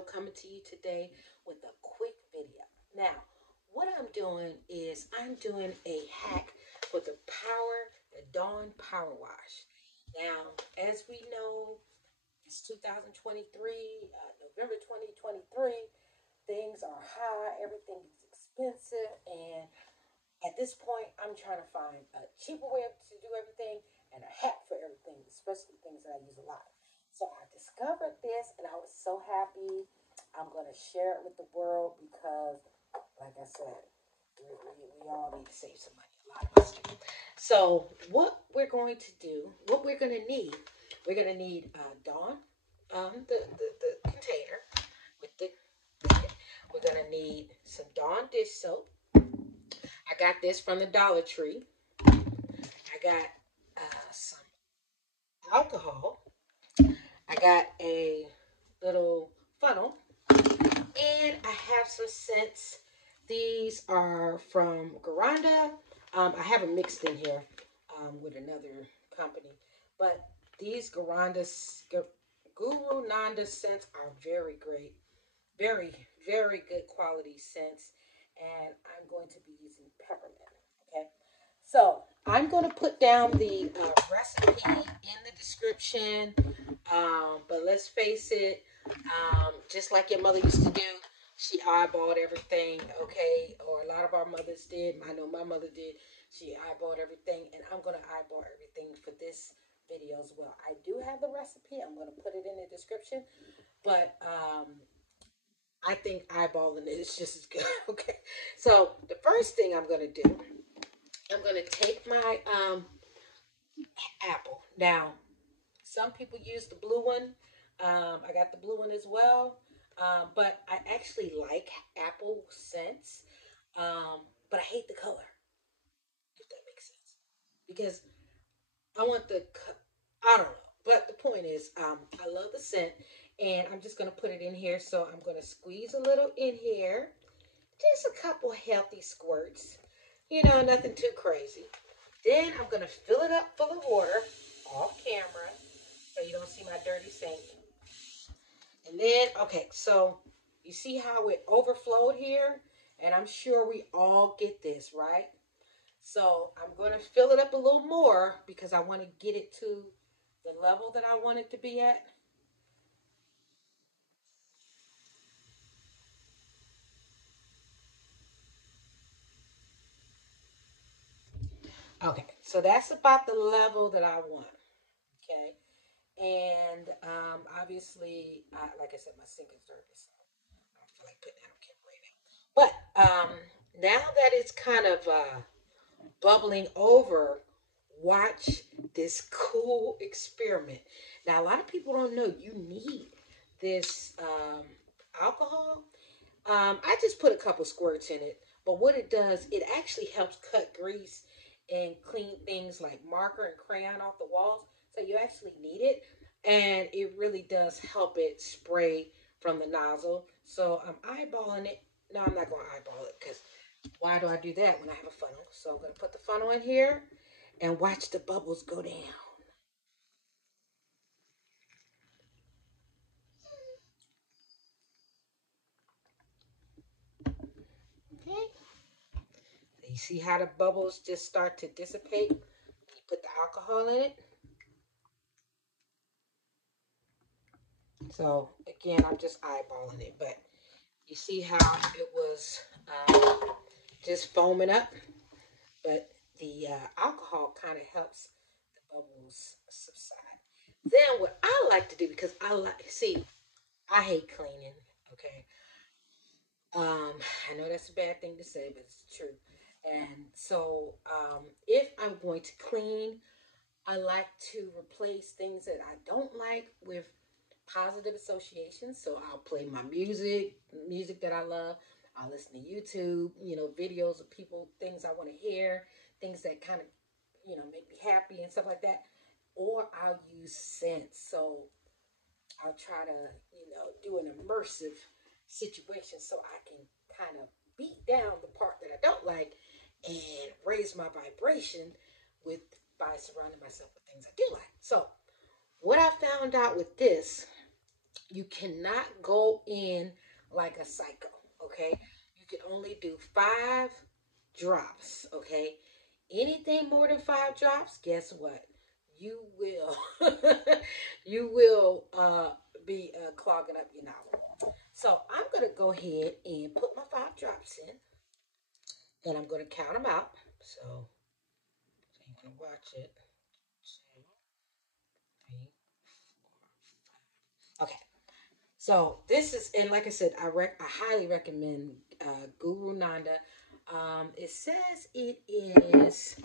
Show, coming to you today with a quick video. Now, what I'm doing is I'm doing a hack for the Dawn Power Wash. Now, as we know, it's 2023, November 2023. Things are high, everything is expensive, and at this point, I'm trying to find a cheaper way to do everything and a hack for everything, especially things that I use a lot. So I discovered this and I was so happy. I'm going to share it with the world because, like I said, we all need to save some money. A lot of us do. So, what we're going to do, what we're going to need Dawn, the container with the lid. We're going to need some Dawn dish soap. I got this from the Dollar Tree. I got some alcohol. I got a little funnel. And I have some scents. These are from Garanda. I have them mixed in here with another company. But these Guru Nanda scents are very great. Very, very good quality scents. And I'm going to be using peppermint. Okay. So I'm going to put down the recipe in the description. But let's face it, just like your mother used to do, she eyeballed everything, okay? Or a lot of our mothers did. I know my mother did. She eyeballed everything, and I'm going to eyeball everything for this video as well. I do have the recipe. I'm going to put it in the description. But I think eyeballing it is just as good, okay? So the first thing I'm going to do, I'm going to take my apple. Now, some people use the blue one. I got the blue one as well. But I actually like apple scents. But I hate the color, if that makes sense. Because I want I don't know. But the point is, I love the scent. And I'm just going to put it in here. So I'm going to squeeze a little in here. Just a couple healthy squirts. You know, nothing too crazy. Then I'm going to fill it up full of water off camera so you don't see my dirty sink. And then, okay, so you see how it overflowed here? And I'm sure we all get this, right? So I'm going to fill it up a little more because I want to get it to the level that I want it to be at. Okay, so that's about the level that I want. Okay, and obviously, like I said, my sink is dirty, so I don't feel like putting that on camera right now. But now that it's kind of bubbling over, watch this cool experiment. Now, a lot of people don't know you need this alcohol. I just put a couple squirts in it, but what it does, it actually helps cut grease and clean things like marker and crayon off the walls. So you actually need it, and it really does help it spray from the nozzle. So I'm eyeballing it. No, I'm not going to eyeball it because why do I do that when I have a funnel? So I'm going to put the funnel in here and watch the bubbles go down. Okay. So you see how the bubbles just start to dissipate? You put the alcohol in it. So again, I'm just eyeballing it, but you see how it was just foaming up, but the alcohol kind of helps the bubbles subside. Then what I like to do, because I hate cleaning. Okay, I know that's a bad thing to say, but it's true. And so, if I'm going to clean, I like to replace things that I don't like with positive associations. So I'll play my music that I love. I'll listen to YouTube, videos of people, things I want to hear, things that kind of, make me happy and stuff like that. Or I'll use scents. So I'll try to, do an immersive situation so I can kind of beat down the part that I don't like and raise my vibration with by surrounding myself with things I do like. So what I found out with this You cannot go in like a psycho, okay? You can only do 5 drops, okay? Anything more than 5 drops, guess what? You will, you will be clogging up your nozzle. So I'm gonna go ahead and put my 5 drops in, and I'm gonna count them out. So you're gonna watch it. 2, 3. Okay. So this is, and like I said, I highly recommend Guru Nanda. It says it is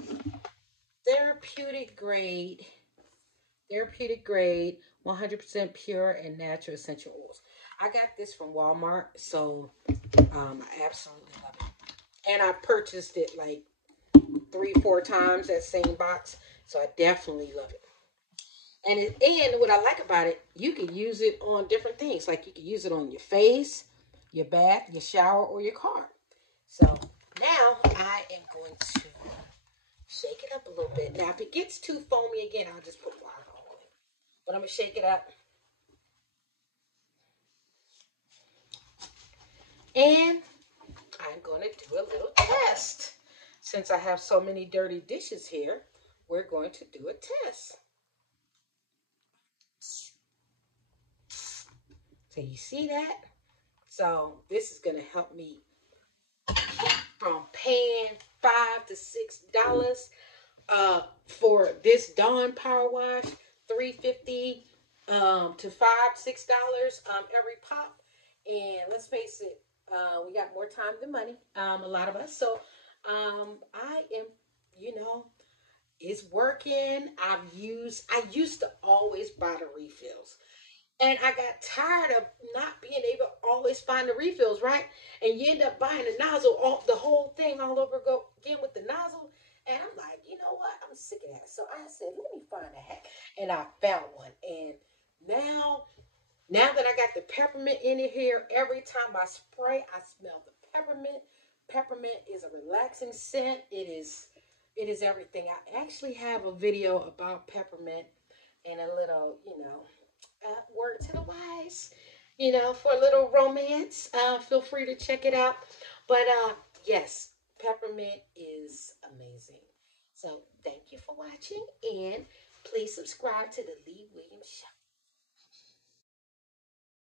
therapeutic grade, therapeutic grade, 100% pure and natural essential oils. I got this from Walmart, so I absolutely love it. And I purchased it like 3, 4 times, that same box, so I definitely love it. And what I like about it, you can use it on different things. Like you can use it on your face, your bath, your shower, or your car. So now I am going to shake it up a little bit. Now, if it gets too foamy again, I'll just put water on it. But I'm gonna shake it up, and I'm gonna do a little test. Since I have so many dirty dishes here, we're going to do a test. So you see that? So this is gonna help me from paying $5 to $6 for this Dawn Power Wash, $3.50 to $5, $6 every pop. And let's face it, we got more time than money, a lot of us. So I am, you know, it's working. I used to always buy the refills. And I got tired of not being able to always find the refills, right? And you end up buying the nozzle, the whole thing all over again with the nozzle. And I'm like, you know what? I'm sick of that. So I said, let me find a hack. And I found one. And now, now that I got the peppermint in here, every time I spray, I smell the peppermint. Peppermint is a relaxing scent. It is everything. I actually have a video about peppermint and a little, word to the wise, for a little romance. Feel free to check it out. But yes, peppermint is amazing. So thank you for watching, and please subscribe to the Lee Williams Show.